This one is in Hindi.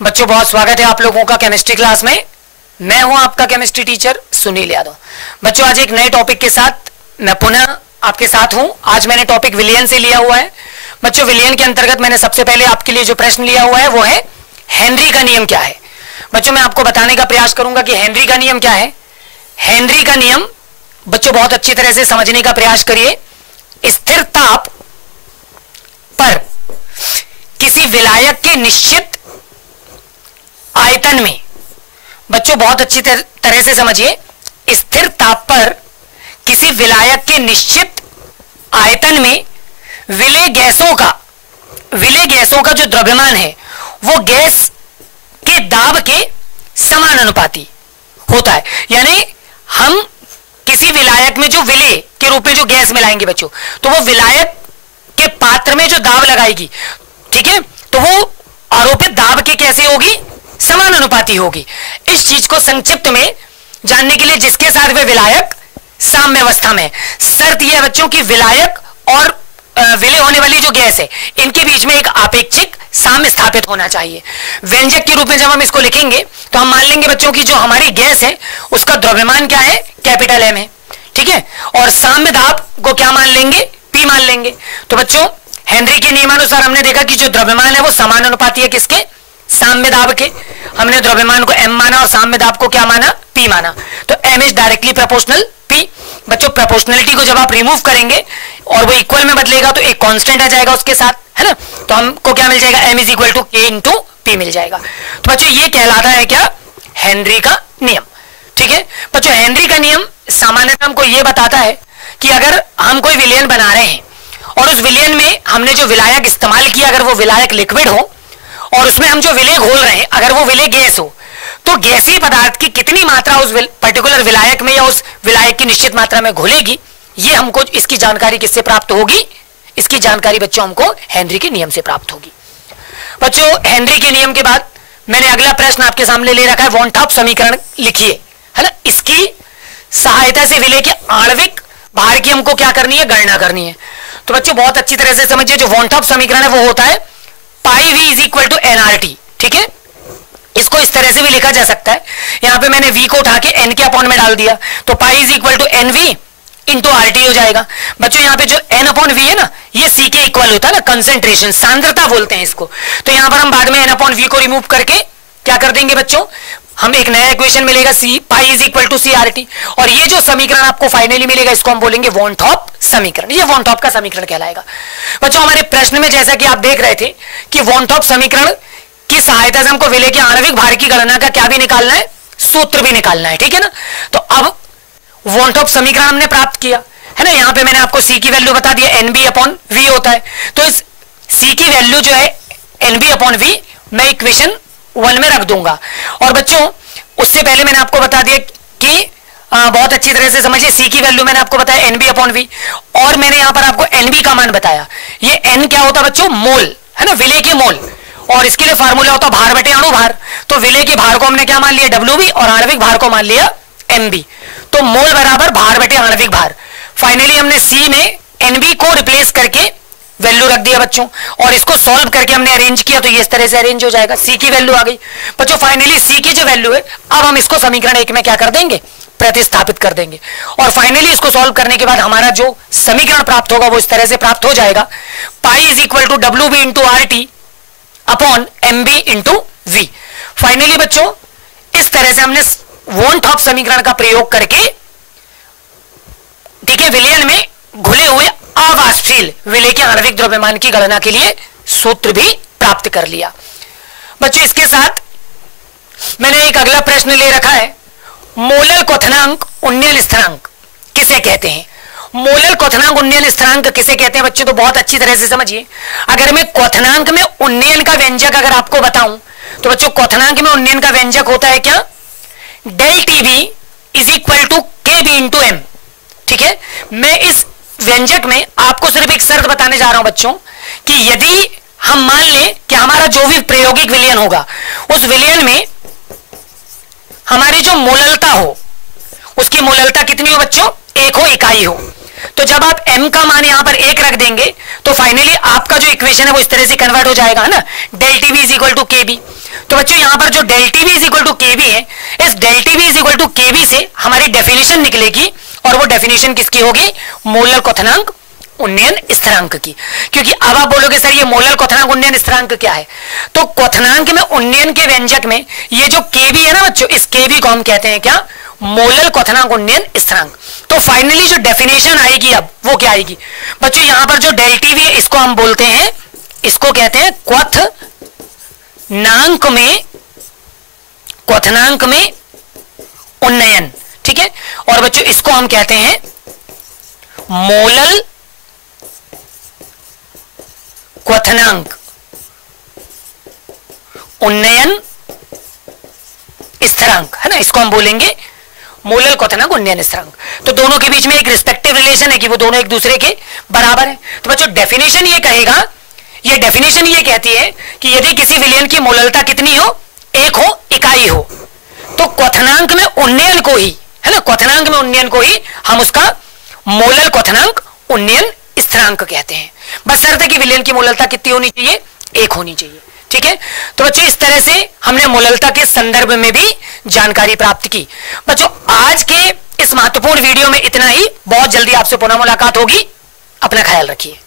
बच्चों बहुत स्वागत है आप लोगों का केमिस्ट्री क्लास में। मैं हूं आपका केमिस्ट्री टीचर सुनील यादव। बच्चों आज एक नए टॉपिक के साथ मैं पुनः आपके साथ हूं। आज मैंने टॉपिक विलियन से लिया हुआ है। बच्चों विलियन के अंतर्गत मैंने सबसे पहले आपके लिए जो प्रश्न लिया हुआ है वो है हेनरी का नियम क्या है। बच्चों मैं आपको बताने का प्रयास करूंगा कि हेनरी का नियम क्या है। हेनरी का नियम बच्चों बहुत अच्छी तरह से समझने का प्रयास करिए। स्थिर ताप पर किसी विलायक के निश्चित आयतन में, बच्चों बहुत अच्छी तरह से समझिए, स्थिर ताप पर किसी विलायक के निश्चित आयतन में विलेय गैसों का जो द्रव्यमान है वो गैस के दाब के समानुपाती होता है। यानी हम किसी विलायक में जो विलेय के रूप में जो गैस मिलाएंगे बच्चों, तो वो विलायक के पात्र में जो दाब लगाएगी, ठीक है, तो वो आरोपित दाब के कैसे होगी, समानुपाती होगी। इस चीज को संक्षिप्त में जानने के लिए जिसके साथ वे विलायक साम्य अवस्था में, शर्त यह है बच्चों की विलायक और विलय होने वाली जो गैस है इनके बीच में एक आपेक्षिक साम्य स्थापित होना चाहिए। व्यंजक के रूप में जब हम इसको लिखेंगे तो हम मान लेंगे बच्चों की जो हमारी गैस है उसका द्रव्यमान क्या है, कैपिटल एम है, ठीक है, और साम्य दाब को क्या मान लेंगे, पी मान लेंगे। तो बच्चों हेनरी के नियमानुसार हमने देखा कि जो द्रव्यमान है वो समानुपाती है किसके, साम्य दाब के। हमने द्रव्यमान को m माना और साम्य दाब को क्या माना, p माना। तो m is directly proportional p। बच्चों प्रोपोर्शनलिटी को जब आप रिमूव करेंगे और वो इक्वल में बदलेगा तो एक कांस्टेंट आ जाएगा उसके साथ, है ना, तो हमको क्या मिल जाएगा, m is equal to k into p मिल जाएगा। तो बच्चों ये कहलाता है क्या, हेनरी का नियम, ठीक है। बच्चों हेनरी का नियम सामान्यतः हमको ये बताता है कि अगर हम कोई विलयन बना रहे हैं और उस विलयन में हमने जो विलायक इस्तेमाल किया अगर वो विलायक लिक्विड हो और उसमें हम जो विलय घोल रहे हैं अगर वो विलय गैस हो, तो गैसीय पदार्थ की कितनी मात्रा उस पर्टिकुलर विलायक में या उस विलायक की निश्चित मात्रा में घुलेगी, ये हमको इसकी जानकारी किससे प्राप्त होगी, इसकी जानकारी बच्चों हमको हेनरी के नियम से प्राप्त होगी। बच्चों हेनरी के नियम के बाद मैंने अगला प्रश्न आपके सामने ले रखा है, वॉन टॉप समीकरण लिखिए, है ना। इसकी सहायता से विलय के आणविक भार की हमको क्या करनी है, गणना करनी है। तो बच्चों बहुत अच्छी तरह से समझिए, जो वॉन टॉप समीकरण है वो होता है pi V is equal to NRT, ठीक है। इसको इस तरह से भी लिखा जा सकता है, यहां पे मैंने v को उठा के n के अपॉन में डाल दिया तो pi is equal to N V into R T हो जाएगा। बच्चों यहाँ पे जो n अपॉन वी है ना, ये c के इक्वल होता है ना, कंसेंट्रेशन, सांद्रता बोलते हैं इसको। तो यहां पर हम बाद में n अपॉन वी को रिमूव करके क्या कर देंगे बच्चों, हम एक नया इक्वेशन मिलेगा c pi is equal to C R T, और ये जो समीकरण आपको फाइनली मिलेगा इसको हम बोलेंगे वॉन टॉप समीकरण। ये वॉन टॉप का समीकरण कहलाएगा। बच्चों हमारे प्रश्न में जैसा कि आप देख रहे थे कि वॉन टॉप समीकरण की सहायता से हमको विलय के आणविक भार की गणना का क्या भी निकालना है, सूत्र भी निकालना है, ठीक है ना। तो अब वॉन टॉप समीकरण हमने प्राप्त किया, है ना। यहां पे मैंने आपको c की वैल्यू बता दिया, nb अपॉन v होता है। तो इस c की वैल्यू जो है nb अपॉन v मैं इक्वेशन 1 में रख दूंगा। और बच्चों उससे पहले मैंने आपको बता दिया कि बहुत अच्छी तरह से समझिए, c की वैल्यू मैंने आपको बताया nb अपॉन v, और मैंने यहां पर आपको nb का मान बताया। ये n क्या होता है बच्चों, मोल, है ना, विलय के मोल, और इसके लिए फार्मूला होता है भार बटे अणु भार। तो विलय के भार को हमने क्या मान लिया, wb, और आणविक भार को मान लिया mb। तो मोल बराबर भार बटे आणविक भार। फाइनली हमने c में nb को रिप्लेस करके वैल्यू रख दिया बच्चों, और इसको सॉल्व करके हमने अरेंज किया तो ये इस तरह से अरेंज हो जाएगा, c की वैल्यू आ गई बच्चों। फाइनली c की जो वैल्यू है अब हम इसको समीकरण 1 में क्या कर देंगे, प्रतिस्थापित कर देंगे, और फाइनली इसको सॉल्व करने के बाद हमारा जो समीकरण प्राप्त होगा वो इस तरह से प्राप्त हो जाएगा, pi is equal to W B into R T upon M B into V. Finally बच्चों इस तरह से हमने वॉन टॉप समीकरण का प्रयोग करके, ठीक है, विलयन में घुले हुए अवाष्पशील विलय के आणविक द्रव्यमान की गणना के लिए सूत्र भी प्राप्त कर लिया। बच्चों इसके साथ मैंने एक अगला प्रश्न ले रखा है, मोलल क्वथनांक उन्नयन स्थिरांक किसे कहते हैं। मोलल क्वथनांक उन्नयन स्थिरांक किसे कहते हैं बच्चों, तो बहुत अच्छी तरह से समझिए। अगर मैं क्वथनांक में उन्नयन का व्यंजक अगर आपको बताऊं तो बच्चों क्वथनांक में उन्नयन का व्यंजक होता है क्या, del TB is equal to K B into M, ठीक है। मैं इस व्यंजक में आपको सिर्फ एक शर्त बताने जा रहा हूं बच्चों कि यदि हम मान लें कि हमारा जो भी प्रायोगिक विलयन होगा उस विलयन में हमारी जो मोललता हो उसकी मोललता कितनी हो बच्चों, 1 हो, इकाई हो। तो जब आप m का मान यहां पर 1 रख देंगे तो फाइनली आपका जो इक्वेशन है वो इस तरह से कन्वर्ट हो जाएगा, है ना, del TB is equal to KB। तो बच्चों यहां पर जो del TB is equal to KB है, इस del TB is equal to KB से हमारी डेफिनेशन निकलेगी, और वो डेफिनेशन किसकी होगी? मोलर क्वथनांक उन्नयन स्थिरांक की। क्योंकि अब आप बोलोगे सर ये मोलर क्वथनांक उन्नयन स्थिरांक क्या है? तो क्वथनांक में उन्नयन के व्यंजक में ये जो KB है ना बच्चों, इस KB को हम कहते हैं क्या? मोलर क्वथनांक उन्नयन स्थिरांक। तो फाइनली जो डेफिनेशन आएगी अब वो क्या आएगी बच्चों? यहां पर जो del TB है इसको हम बोलते हैं, इसको कहते हैं क्वथनांक में उन्नयन, ठीक है। और बच्चों इसको हम कहते हैं मोलर क्वथनांक उन्नयन स्थिरांक, है ना, इसको हम बोलेंगे मोलर क्वथनांक उन्नयन स्थिरांक। तो दोनों के बीच में एक रिस्पेक्टिव रिलेशन है कि वो दोनों एक दूसरे के बराबर है। तो बच्चों डेफिनेशन ये कहेगा, ये डेफिनेशन ये कहती है कि यदि किसी विलयन की मोलरता कितनी हो? 1 हो, इकाई हो, तो क्वथनांक में उन्नयन को ही, है ना, क्वथनांक में उन्नयन को ही हम उसका मोलर क्वथनांक उन्नयन स्थिरांक कहते हैं। बस शर्त है कि विलयन की मोलरता कितनी होनी चाहिए? 1 होनी चाहिए, ठीक है। तो बच्चों इस तरह से हमने मोलरता के संदर्भ में भी जानकारी प्राप्त की। बच्चों आज के इस महत्वपूर्ण वीडियो में इतना ही। बहुत जल्दी आपसे पुनः मुलाकात होगी। अपना ख्याल रखिए।